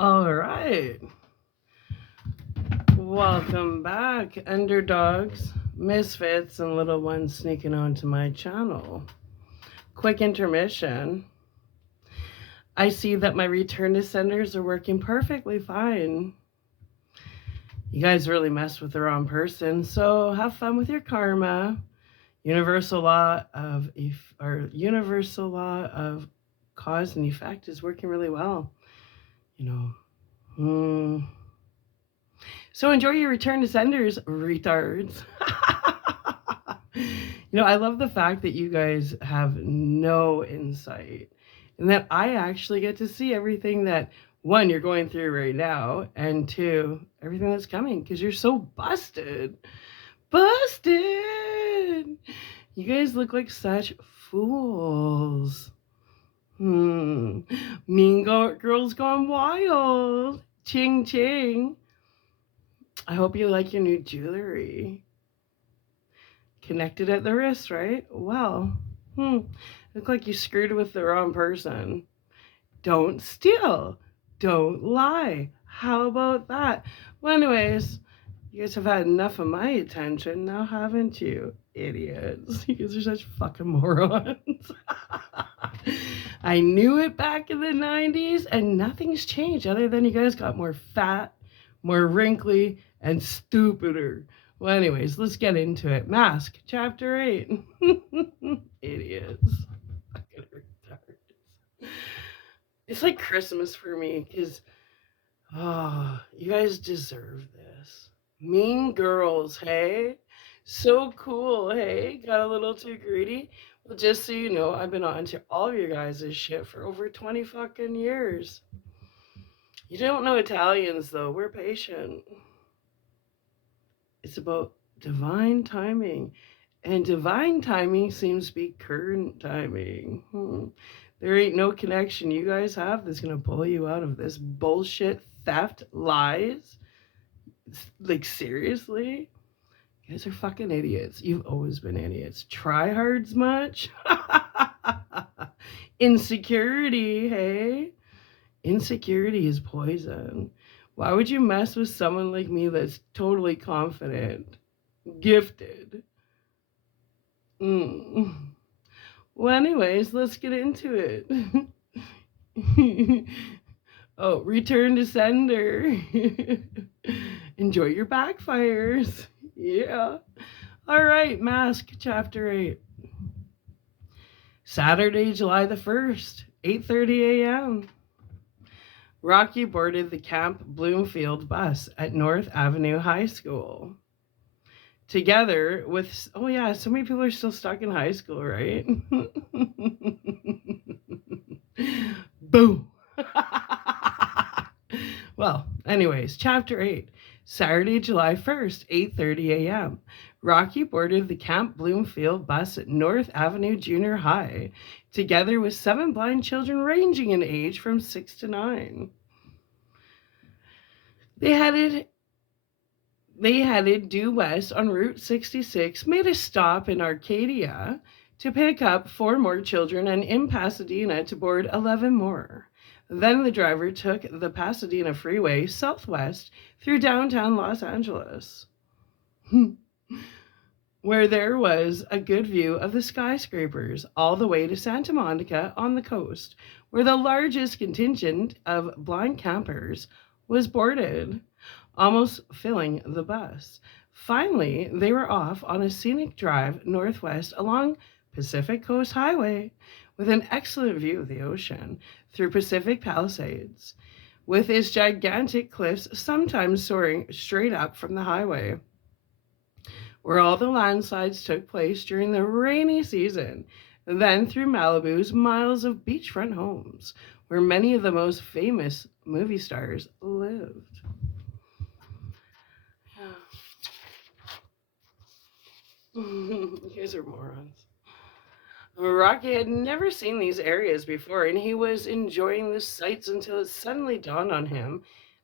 All right. Welcome back, underdogs, misfits, and little ones sneaking onto my channel. Quick intermission. I see that my return to senders are working perfectly fine. You guys really messed with the wrong person, so have fun with your karma. Universal law of cause and effect is working really well. You know. So enjoy your return to senders, retards. I love the fact that you guys have no insight and that I actually get to see everything that one, you're going through right now, and two, everything that's coming because you're so busted. Busted! You guys look like such fools. Girls gone wild. Ching ching. I hope you like your new jewelry. Connected at the wrist, right? Well, look like you screwed with the wrong person. Don't steal. Don't lie. How about that? Well, anyways, you guys have had enough of my attention now, haven't you? Idiots. You guys are such fucking morons. I knew it back in the 90s, and nothing's changed other than you guys got more fat, more wrinkly, and stupider. Well, anyways, let's get into it. Mask, chapter 8. Idiots. Fucking retards. It's like Christmas for me because, you guys deserve this. Mean girls, hey? So cool, hey? Got a little too greedy? Well, just so you know, I've been on to all of your guys' shit for over 20 fucking years. You don't know Italians, though. We're patient. It's about divine timing. And divine timing seems to be current timing. There ain't no connection you guys have that's going to pull you out of this bullshit, theft, lies. Like, seriously? You guys are fucking idiots. You've always been idiots. Tryhards much? Insecurity, hey? Insecurity is poison. Why would you mess with someone like me that's totally confident, gifted? Well, anyways, let's get into it. Oh, return to sender. Enjoy your backfires. Yeah. All right, Mask, chapter 8. Saturday, July the 1st, 8:30 a.m. Rocky boarded the Camp Bloomfield bus at North Avenue High School. Together with, oh yeah, so many people are still stuck in high school, right? Boom. Well, anyways, chapter 8. Saturday, July 1st, 8:30 a.m. Rocky boarded the Camp Bloomfield bus at North Avenue Junior High, together with 7 blind children ranging in age from 6 to 9. They headed due west on Route 66, made a stop in Arcadia to pick up 4 more children, and in Pasadena to board 11 more. Then the driver took the Pasadena Freeway southwest through downtown Los Angeles, where there was a good view of the skyscrapers, all the way to Santa Monica on the coast, where the largest contingent of blind campers was boarded, almost filling the bus. Finally, they were off on a scenic drive northwest along Pacific Coast Highway with an excellent view of the ocean through Pacific Palisades, with its gigantic cliffs sometimes soaring straight up from the highway, where all the landslides took place during the rainy season, then through Malibu's miles of beachfront homes, where many of the most famous movie stars lived. You guys are morons. Rocky had never seen these areas before, and he was enjoying the sights until it suddenly dawned on him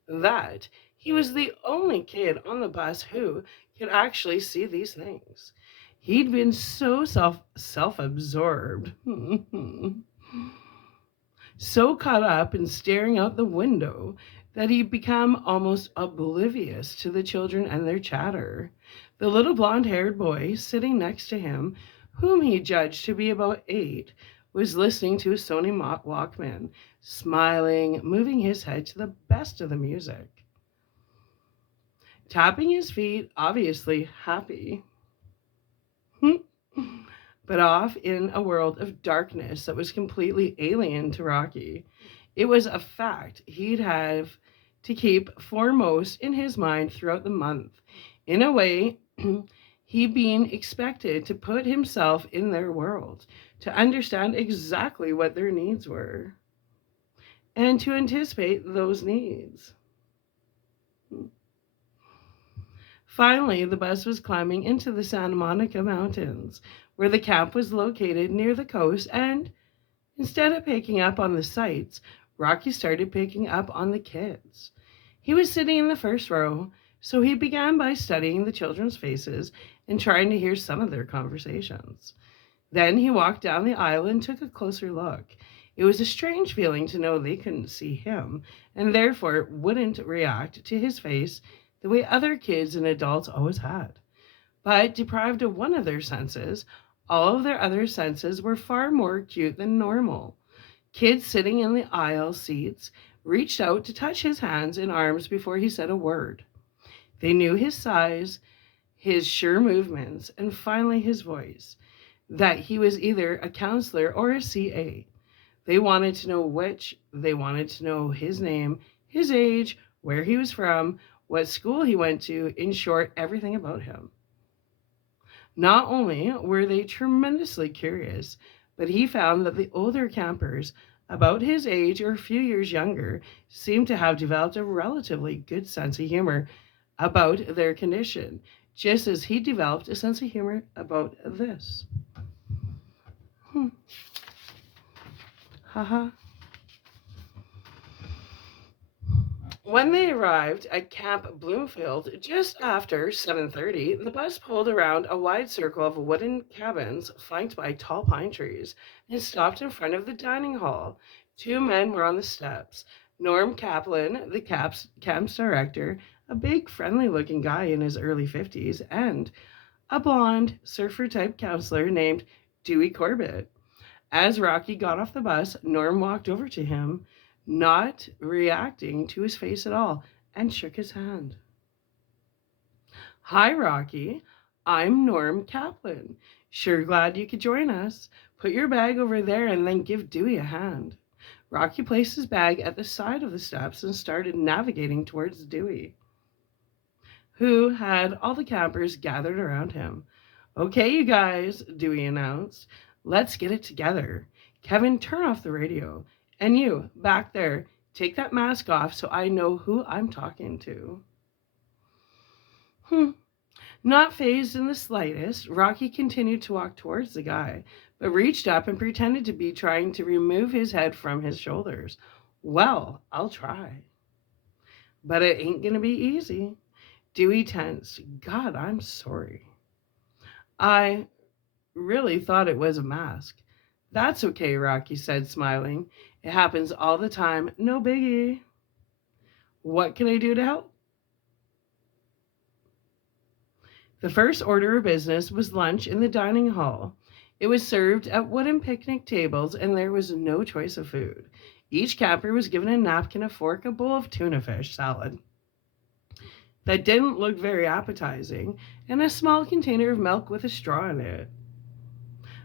that he was the only kid on the bus who could actually see these things. He'd been so self-absorbed so caught up in staring out the window that he'd become almost oblivious to the children and their chatter. The little blond haired boy sitting next to him, whom he judged to be about 8, was listening to a Sony Walkman, smiling, moving his head to the best of the music, tapping his feet, obviously happy. But off in a world of darkness that was completely alien to Rocky. It was a fact he'd have to keep foremost in his mind throughout the month. In a way, he being expected to put himself in their world, to understand exactly what their needs were, and to anticipate those needs. Finally, the bus was climbing into the Santa Monica Mountains, where the camp was located near the coast, and instead of picking up on the sights, Rocky started picking up on the kids. He was sitting in the first row, so he began by studying the children's faces and trying to hear some of their conversations. Then he walked down the aisle and took a closer look. It was a strange feeling to know they couldn't see him, and therefore wouldn't react to his face the way other kids and adults always had. But deprived of one of their senses, all of their other senses were far more acute than normal. Kids sitting in the aisle seats reached out to touch his hands and arms before he said a word. They knew his size, his sure movements, and finally his voice, that he was either a counselor or a CA. They wanted to know which. They wanted to know his name, his age, where he was from, what school he went to, in short, everything about him. Not only were they tremendously curious, but he found that the older campers, about his age or a few years younger, seemed to have developed a relatively good sense of humor about their condition, just as he developed a sense of humor about this. Haha. When they arrived at Camp Bloomfield just after 7:30, the bus pulled around a wide circle of wooden cabins flanked by tall pine trees and stopped in front of the dining hall. 2 men were on the steps. Norm Kaplan, the camp's director, a big, friendly-looking guy in his early 50s, and a blonde, surfer-type counselor named Dewey Corbett. As Rocky got off the bus, Norm walked over to him, not reacting to his face at all, and shook his hand. Hi, Rocky. I'm Norm Kaplan. Sure glad you could join us. Put your bag over there and then give Dewey a hand. Rocky placed his bag at the side of the steps and started navigating towards Dewey, who had all the campers gathered around him. Okay, you guys, Dewey announced. Let's get it together. Kevin, turn off the radio. And you, back there, take that mask off so I know who I'm talking to. Not fazed in the slightest, Rocky continued to walk towards the guy, but reached up and pretended to be trying to remove his head from his shoulders. Well, I'll try. But it ain't gonna be easy. Dewey tensed. God, I'm sorry. I really thought it was a mask. That's okay, Rocky said, smiling. It happens all the time. No biggie. What can I do to help? The first order of business was lunch in the dining hall. It was served at wooden picnic tables, and there was no choice of food. Each camper was given a napkin, a fork, a bowl of tuna fish salad that didn't look very appetizing, and a small container of milk with a straw in it.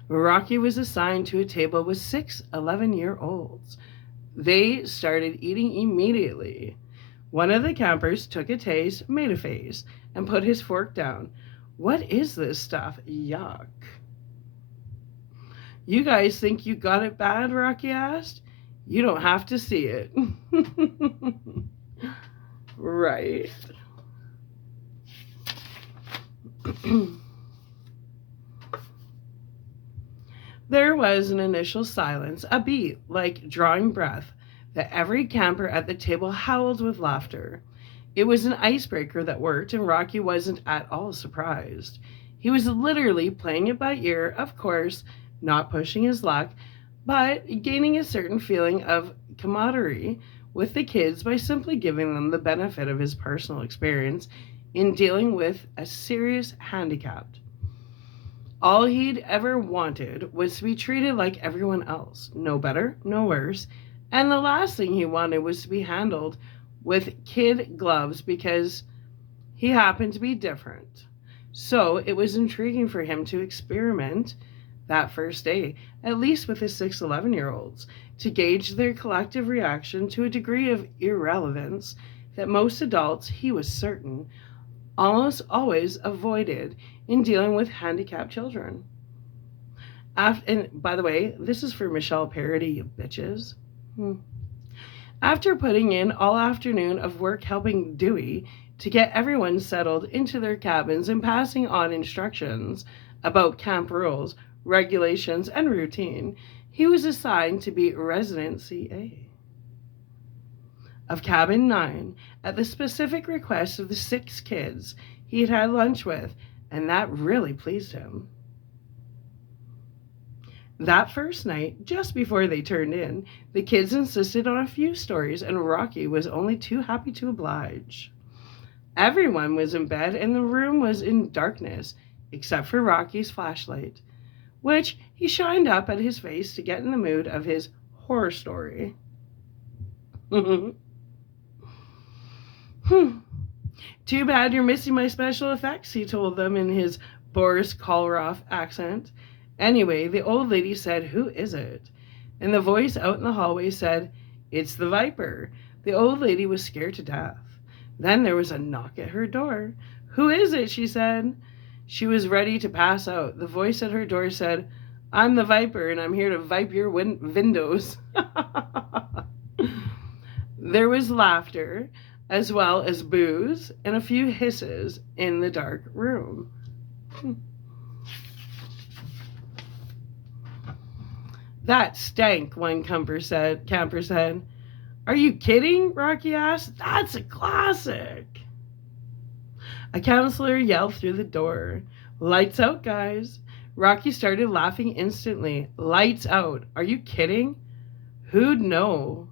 Rocky was assigned to a table with 6 11-year-olds. They started eating immediately. One of the campers took a taste, made a face, and put his fork down. What is this stuff? Yuck. You guys think you got it bad? Rocky asked. You don't have to see it. Right. There was an initial silence, a beat like drawing breath, that every camper at the table howled with laughter. It was an icebreaker that worked, and Rocky wasn't at all surprised. He was literally playing it by ear, of course, not pushing his luck, but gaining a certain feeling of camaraderie with the kids by simply giving them the benefit of his personal experience in dealing with a serious handicap. All he'd ever wanted was to be treated like everyone else, no better, no worse, and the last thing he wanted was to be handled with kid gloves because he happened to be different. So it was intriguing for him to experiment that first day, at least with his 6 11-year-olds, to gauge their collective reaction to a degree of irrelevance that most adults, he was certain, almost always avoided in dealing with handicapped children. And by the way, this is for Michelle Parody, you bitches. After putting in all afternoon of work helping Dewey to get everyone settled into their cabins and passing on instructions about camp rules, regulations, and routine, he was assigned to be resident CA of Cabin 9 at the specific request of the 6 kids he had had lunch with, and that really pleased him. That first night, just before they turned in, the kids insisted on a few stories, and Rocky was only too happy to oblige. Everyone was in bed, and the room was in darkness, except for Rocky's flashlight, which he shined up at his face to get in the mood of his horror story. Too bad you're missing my special effects, he told them in his Boris Karloff accent. Anyway, the old lady said, "Who is it?" And the voice out in the hallway said, "It's the Viper." The old lady was scared to death. Then there was a knock at her door. "Who is it?" she said. She was ready to pass out. The voice at her door said, "I'm the Viper, and I'm here to vipe your windows." There was laughter, as well as boos, and a few hisses in the dark room. "That stank," one camper said. "Are you kidding?" Rocky asked. "That's a classic." A counselor yelled through the door, "Lights out, guys." Rocky started laughing instantly. "Lights out. Are you kidding? Who'd know?"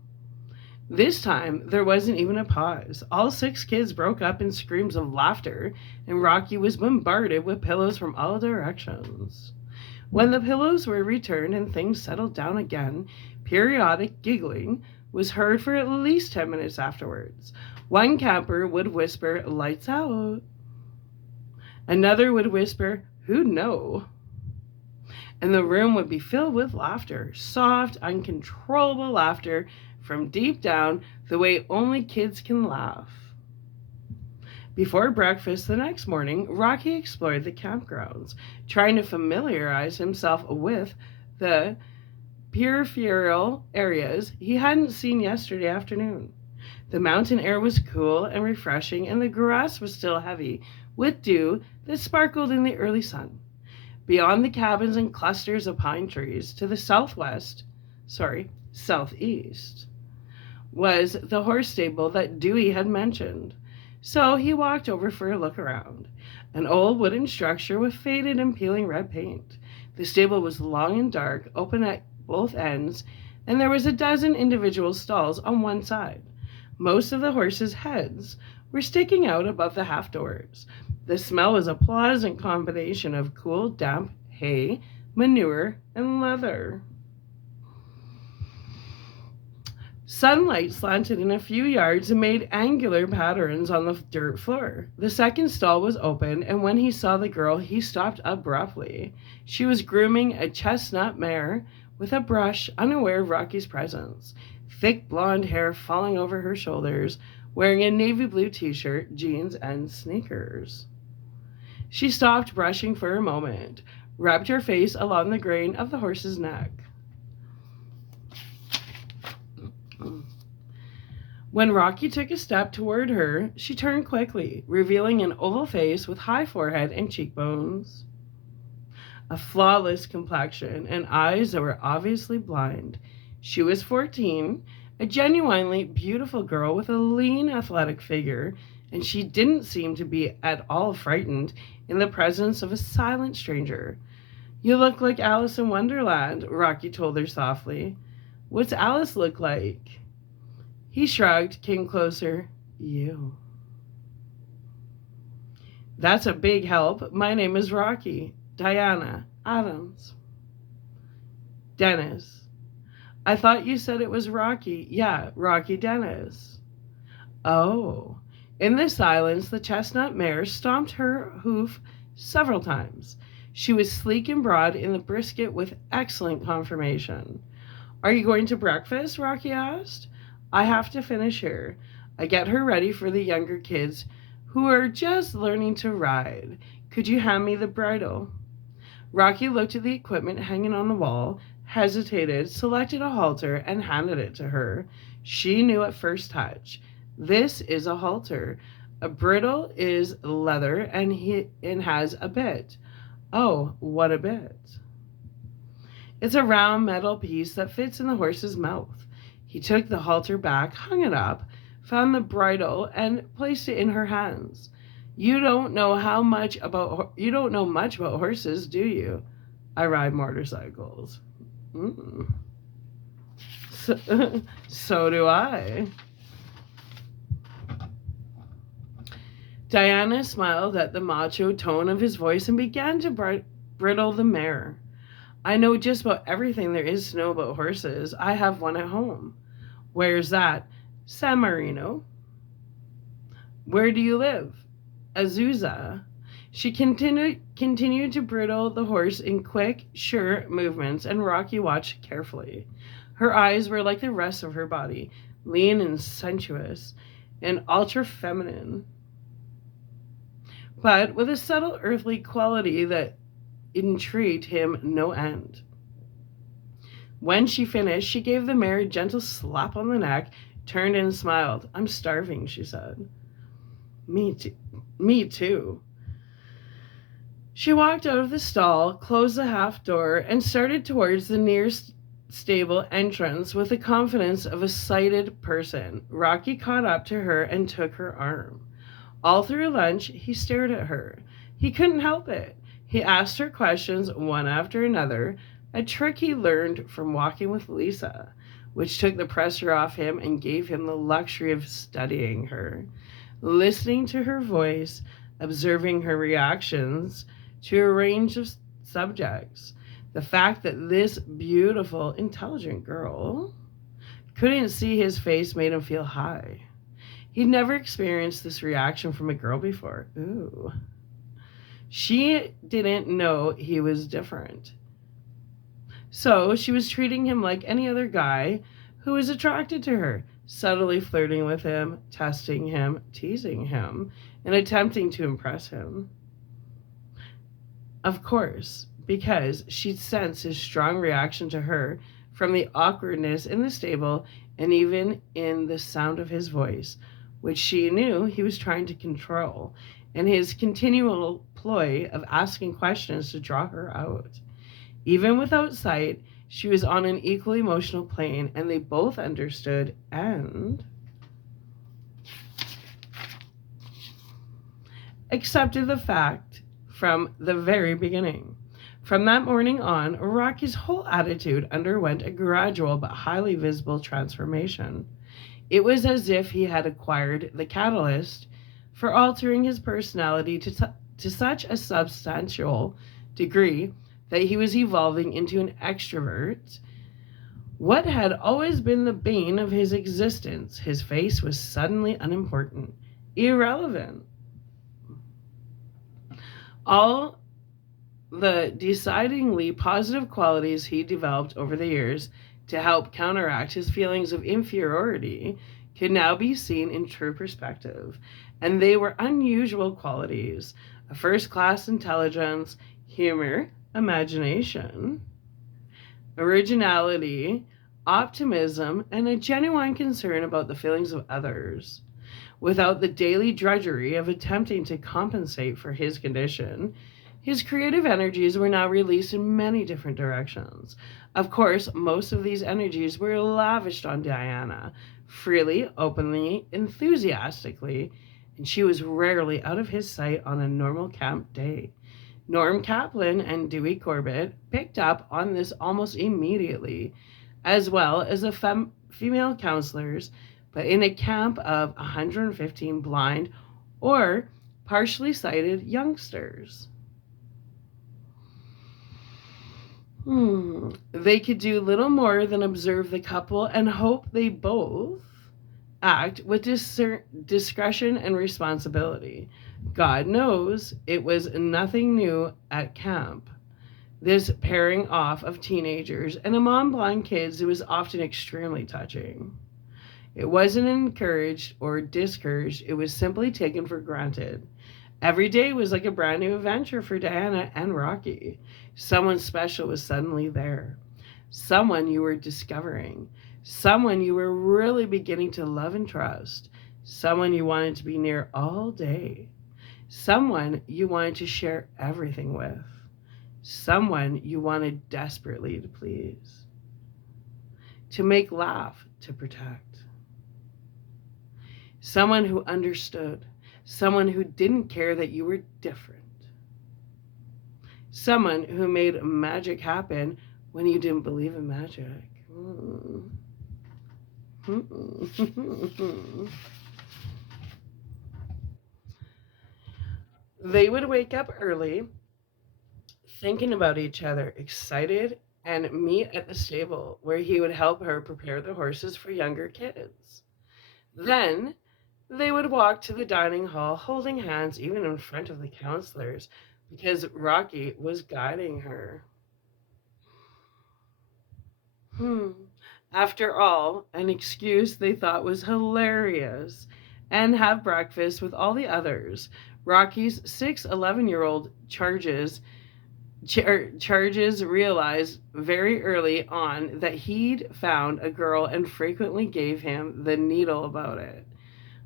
This time, there wasn't even a pause. All 6 kids broke up in screams of laughter, and Rocky was bombarded with pillows from all directions. When the pillows were returned and things settled down again, periodic giggling was heard for at least 10 minutes afterwards. One camper would whisper, "Lights out." Another would whisper, "Who'd know?" And the room would be filled with laughter, soft, uncontrollable laughter from deep down, the way only kids can laugh. Before breakfast the next morning, Rocky explored the campgrounds, trying to familiarize himself with the peripheral areas he hadn't seen yesterday afternoon. The mountain air was cool and refreshing, and the grass was still heavy with dew that sparkled in the early sun. Beyond the cabins and clusters of pine trees to the southeast, was the horse stable that Dewey had mentioned. So he walked over for a look around. An old wooden structure with faded and peeling red paint. The stable was long and dark, open at both ends, and there was a dozen individual stalls on one side. Most of the horses' heads were sticking out above the half doors. The smell was a pleasant combination of cool, damp hay, manure, and leather. Sunlight slanted in a few yards and made angular patterns on the dirt floor. The second stall was open, and when he saw the girl, he stopped abruptly. She was grooming a chestnut mare with a brush, unaware of Rocky's presence. Thick blonde hair falling over her shoulders, wearing a navy blue t-shirt, jeans, and sneakers. She stopped brushing for a moment, rubbed her face along the grain of the horse's neck. When Rocky took a step toward her, she turned quickly, revealing an oval face with high forehead and cheekbones, a flawless complexion, and eyes that were obviously blind. She was 14, a genuinely beautiful girl with a lean, athletic figure, and she didn't seem to be at all frightened in the presence of a silent stranger. You look like Alice in Wonderland, Rocky told her softly. What's Alice look like? He shrugged, came closer. You. That's a big help. My name is Rocky. Diana Adams. Dennis. I thought you said it was Rocky. Yeah, Rocky Dennis. Oh. In the silence, the chestnut mare stomped her hoof several times. She was sleek and broad in the brisket with excellent conformation. Are you going to breakfast? Rocky asked. I have to finish her. I get her ready for the younger kids who are just learning to ride. Could you hand me the bridle? Rocky looked at the equipment hanging on the wall, hesitated, selected a halter, and handed it to her. She knew at first touch. This is a halter. A bridle is leather and has a bit. Oh, what a bit. It's a round metal piece that fits in the horse's mouth. He took the halter back, hung it up, found the bridle, and placed it in her hands. You don't know much about horses, do you? I ride motorcycles. So do I. Diana smiled at the macho tone of his voice and began to bridle the mare. I know just about everything there is to know about horses. I have one at home. Where's that? San Marino. Where do you live? Azusa. She continued to bridle the horse in quick, sure movements, and Rocky watched carefully. Her eyes were like the rest of her body, lean and sensuous, and ultra-feminine, but with a subtle earthly quality that intrigued him no end. When she finished, she gave the mare a gentle slap on the neck, turned and smiled. I'm starving, she said. Me too. She walked out of the stall, closed the half door, and started towards the nearest stable entrance with the confidence of a sighted person. Rocky caught up to her and took her arm. All through lunch, he stared at her. He couldn't help it. He asked her questions one after another, a trick he learned from walking with Lisa, which took the pressure off him and gave him the luxury of studying her, listening to her voice, observing her reactions to a range of subjects. The fact that this beautiful, intelligent girl couldn't see his face made him feel high. He'd never experienced this reaction from a girl before. Ooh. She didn't know he was different. So she was treating him like any other guy who was attracted to her, subtly flirting with him, testing him, teasing him, and attempting to impress him. Of course, because she'd sensed his strong reaction to her from the awkwardness in the stable and even in the sound of his voice, which she knew he was trying to control, and his continual ploy of asking questions to draw her out. Even without sight, she was on an equally emotional plane, and they both understood and accepted the fact from the very beginning. From that morning on, Rocky's whole attitude underwent a gradual but highly visible transformation. It was as if he had acquired the catalyst for altering his personality to such a substantial degree that he was evolving into an extrovert. What had always been the bane of his existence, his face, was suddenly unimportant, irrelevant. All the decidedly positive qualities he developed over the years to help counteract his feelings of inferiority could now be seen in true perspective, and they were unusual qualities: a first-class intelligence, humor, imagination, originality, optimism, and a genuine concern about the feelings of others. Without the daily drudgery of attempting to compensate for his condition, his creative energies were now released in many different directions. Of course, most of these energies were lavished on Diana, freely, openly, enthusiastically, and she was rarely out of his sight on a normal camp day. Norm Kaplan and Dewey Corbett picked up on this almost immediately, as well as the female counselors, but in a camp of 115 blind or partially sighted youngsters. They could do little more than observe the couple and hope they both act with discretion and responsibility. God knows it was nothing new at camp. This pairing off of teenagers and among blind kids, it was often extremely touching. It wasn't encouraged or discouraged, it was simply taken for granted. Every day was like a brand new adventure for Diana and Rocky. Someone special was suddenly there. Someone you were discovering. Someone you were really beginning to love and trust. Someone you wanted to be near all day. Someone you wanted to share everything with. Someone you wanted desperately to please. To make laugh, to protect. Someone who understood. Someone who didn't care that you were different. Someone who made magic happen when you didn't believe in magic. They would wake up early, thinking about each other, excited, and meet at the stable where he would help her prepare the horses for younger kids. Then they would walk to the dining hall, holding hands even in front of the counselors, because Rocky was guiding her. After all, an excuse they thought was hilarious, and have breakfast with all the others. Rocky's 6 11-year-old charges realized very early on that he'd found a girl and frequently gave him the needle about it.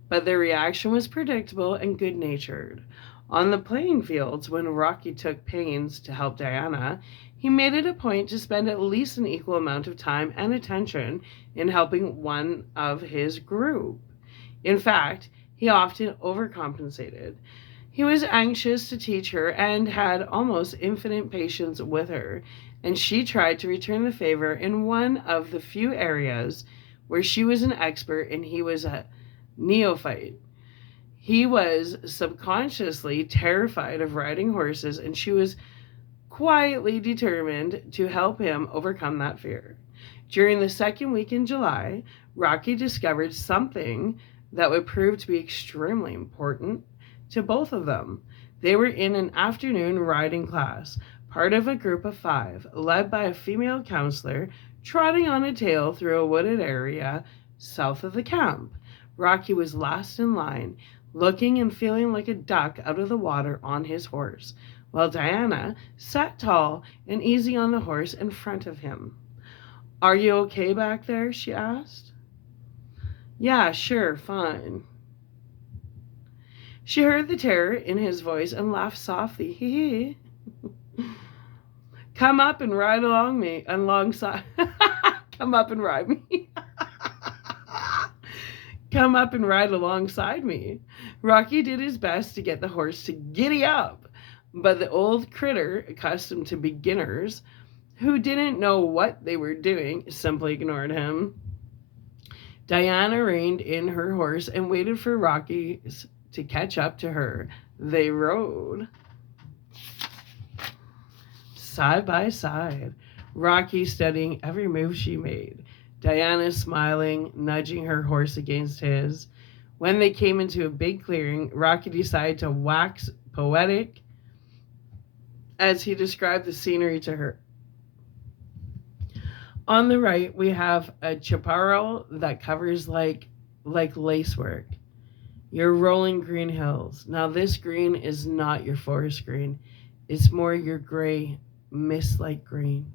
But their reaction was predictable and good natured. On the playing fields, when Rocky took pains to help Diana, he made it a point to spend at least an equal amount of time and attention in helping one of his group. In fact, he often overcompensated. He was anxious to teach her and had almost infinite patience with her, and she tried to return the favor in one of the few areas where she was an expert and he was a neophyte. He was subconsciously terrified of riding horses, and she was quietly determined to help him overcome that fear. During the second week in July, Rocky discovered something that would prove to be extremely important to both of them. They were in an afternoon riding class, part of a group of 5, led by a female counselor, trotting on a tail through a wooded area south of the camp. Rocky was last in line, looking and feeling like a duck out of the water on his horse, while Diana sat tall and easy on the horse in front of him. "Are you okay back there?" she asked. "Yeah, sure, fine." She heard the terror in his voice and laughed softly. Hee hee. "Come up and ride alongside. Come up and ride me. Come up and ride alongside me." Rocky did his best to get the horse to giddy up, but the old critter, accustomed to beginners who didn't know what they were doing, simply ignored him. Diana reined in her horse and waited for Rocky to catch up to her. They rode side by side, Rocky studying every move she made, Diana smiling, nudging her horse against his. When they came into a big clearing, Rocky decided to wax poetic as he described the scenery to her. On the right, we have a chaparral that covers like lacework. Your rolling green hills. Now this green is not your forest green. It's more your gray, mist-like green.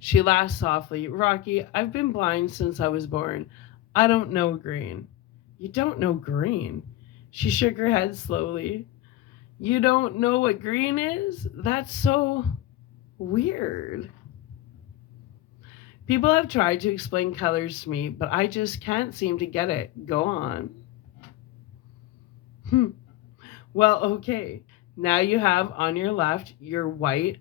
She laughed softly. "Rocky, I've been blind since I was born. I don't know green." "You don't know green?" She shook her head slowly. "You don't know what green is? That's so weird." "People have tried to explain colors to me, but I just can't seem to get it. Go on." Well, okay. Now you have on your left your white,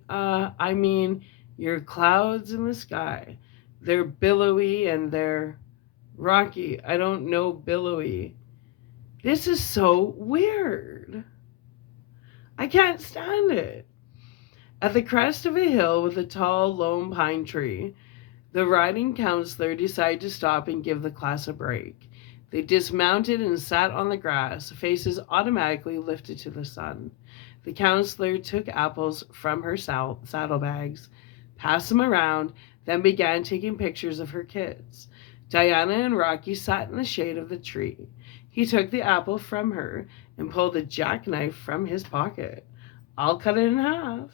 your clouds in the sky. They're billowy and they're rocky. I don't know billowy. This is so weird. I can't stand it. At the crest of a hill with a tall lone pine tree, the riding counselor decided to stop and give the class a break. They dismounted and sat on the grass, faces automatically lifted to the sun. The counselor took apples from her saddlebags, passed them around, then began taking pictures of her kids. Diana and Rocky sat in the shade of the tree. He took the apple from her and pulled a jackknife from his pocket. I'll cut it in half.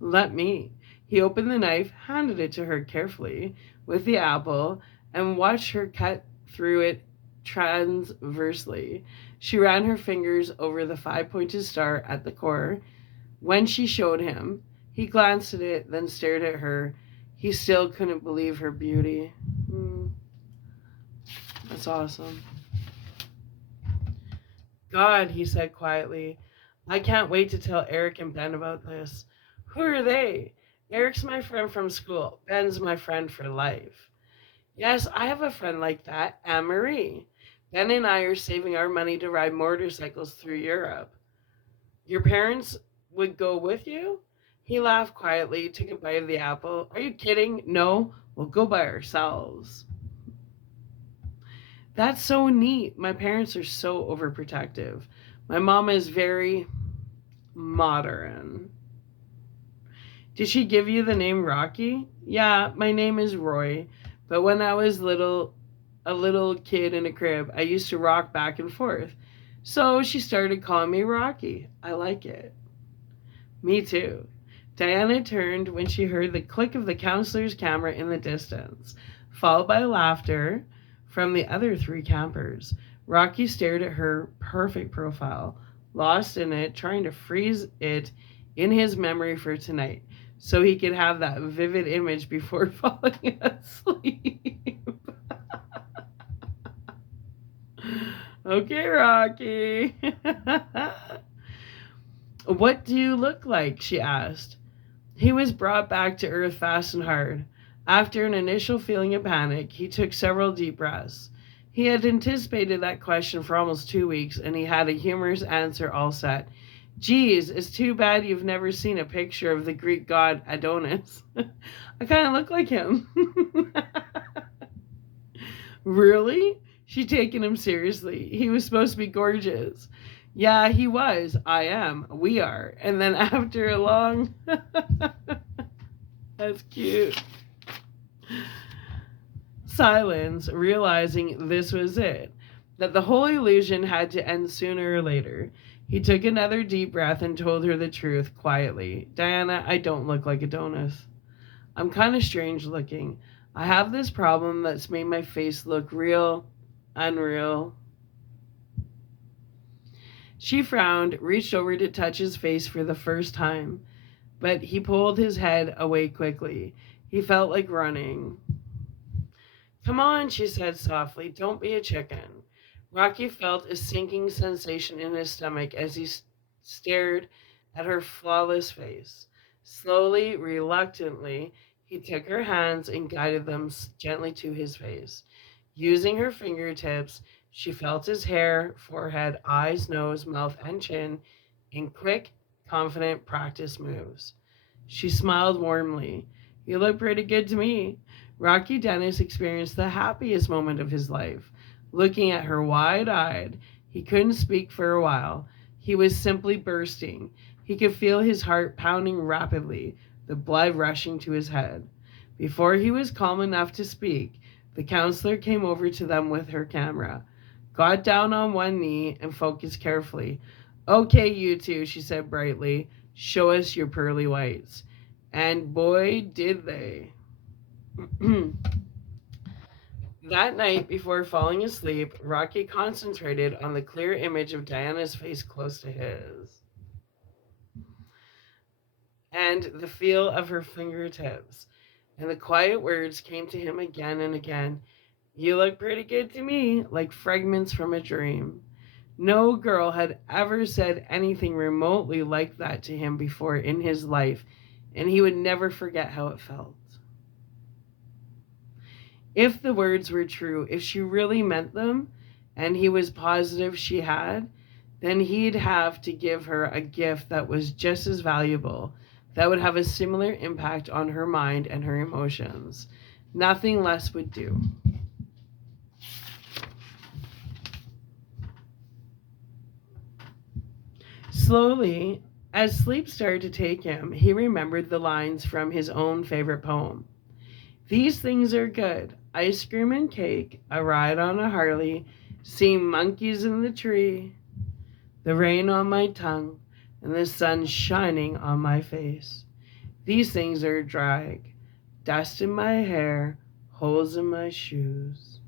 Let me. He opened the knife, handed it to her carefully with the apple, and watched her cut through it transversely. She ran her fingers over the five-pointed star at the core. When she showed him, he glanced at it, then stared at her. He still couldn't believe her beauty. That's awesome. God, he said quietly, I can't wait to tell Eric and Ben about this. Who are they? Eric's my friend from school. Ben's my friend for life. Yes, I have a friend like that, Anne Marie. Ben and I are saving our money to ride motorcycles through Europe. Your parents would go with you? He laughed quietly, took a bite of the apple. Are you kidding? No, we'll go by ourselves. That's so neat. My parents are so overprotective. My mom is very modern. Did she give you the name Rocky? Yeah, my name is Roy. But when I was a little kid in a crib, I used to rock back and forth. So she started calling me Rocky. I like it. Me too. Diana turned when she heard the click of the counselor's camera in the distance, followed by laughter from the other three campers. Rocky stared at her perfect profile, lost in it, trying to freeze it in his memory for tonight so he could have that vivid image before falling asleep. Okay, Rocky. What do you look like? She asked. He was brought back to earth fast and hard. After an initial feeling of panic, he took several deep breaths. He had anticipated that question for almost 2 weeks, and he had a humorous answer all set. Geez, it's too bad you've never seen a picture of the Greek god Adonis. I kind of look like him. Really? She taken him seriously. He was supposed to be gorgeous. Yeah, he was. I am. We are. And then after a long... That's cute. Silence, realizing this was it, that the whole illusion had to end sooner or later. He took another deep breath and told her the truth quietly. Diana, I don't look like Adonis. I'm kind of strange looking. I have this problem that's made my face look real, unreal. She frowned, reached over to touch his face for the first time, but he pulled his head away quickly. He felt like running. Come on, she said softly. Don't be a chicken. Rocky felt a sinking sensation in his stomach as he stared at her flawless face. Slowly, reluctantly, he took her hands and guided them gently to his face. Using her fingertips, she felt his hair, forehead, eyes, nose, mouth, and chin in quick, confident practice moves. She smiled warmly. You look pretty good to me. Rocky Dennis experienced the happiest moment of his life. Looking at her wide-eyed, he couldn't speak for a while. He was simply bursting. He could feel his heart pounding rapidly, the blood rushing to his head. Before he was calm enough to speak, the counselor came over to them with her camera, got down on one knee, and focused carefully. Okay, you two, she said brightly, show us your pearly whites. And boy, did they. That night, before falling asleep, Rocky concentrated on the clear image of Diana's face close to his, and the feel of her fingertips. And the quiet words came to him again and again. You look pretty good to me, like fragments from a dream. No girl had ever said anything remotely like that to him before in his life, and he would never forget how it felt. If the words were true, if she really meant them, and he was positive she had, then he'd have to give her a gift that was just as valuable, that would have a similar impact on her mind and her emotions. Nothing less would do. Slowly, as sleep started to take him, he remembered the lines from his own favorite poem. These things are good: ice cream and cake, a ride on a Harley, seeing monkeys in the tree, the rain on my tongue, and the sun shining on my face. These things are a drag: dust in my hair, holes in my shoes.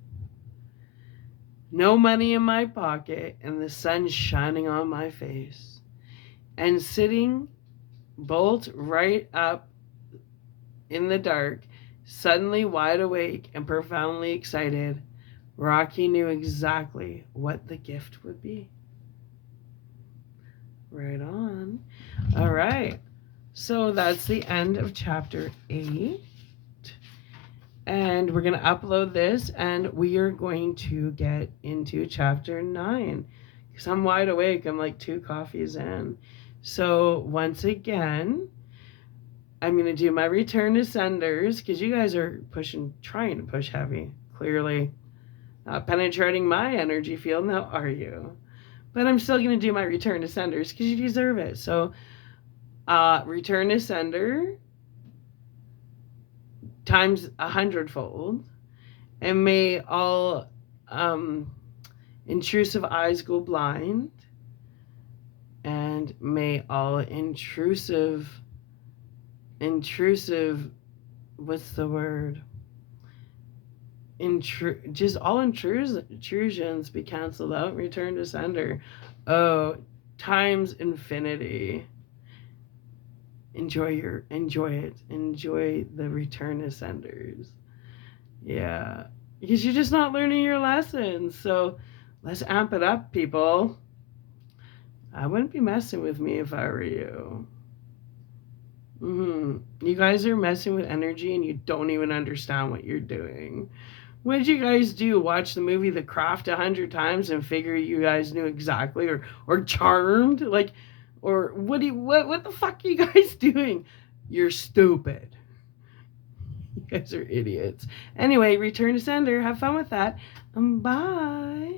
No money in my pocket, and the sun shining on my face. And sitting bolt right up in the dark, suddenly wide awake and profoundly excited, Rocky knew exactly what the gift would be. Right on. All right. So that's the end of chapter 8. And we're going to upload this and we are going to get into chapter 9. Because I'm wide awake. I'm like 2 coffees in. So once again, I'm going to do my return to senders because you guys are trying to push heavy. Clearly not penetrating my energy field. Now are you? But I'm still going to do my return to senders because you deserve it. So return to sender times 100-fold, and may all intrusive eyes go blind, and may all intrusive, what's the word? Just all intrusions be canceled out. Return to sender. Oh, times infinity. Enjoy it. Enjoy the return to senders. Yeah. Because you're just not learning your lessons. So let's amp it up, people. I wouldn't be messing with me if I were you. You guys are messing with energy and you don't even understand what you're doing. What did you guys do? Watch the movie The Craft 100 times and figure you guys knew exactly, or Charmed? Like, or what the fuck are you guys doing? You're stupid. You guys are idiots. Anyway, return to sender. Have fun with that. Bye.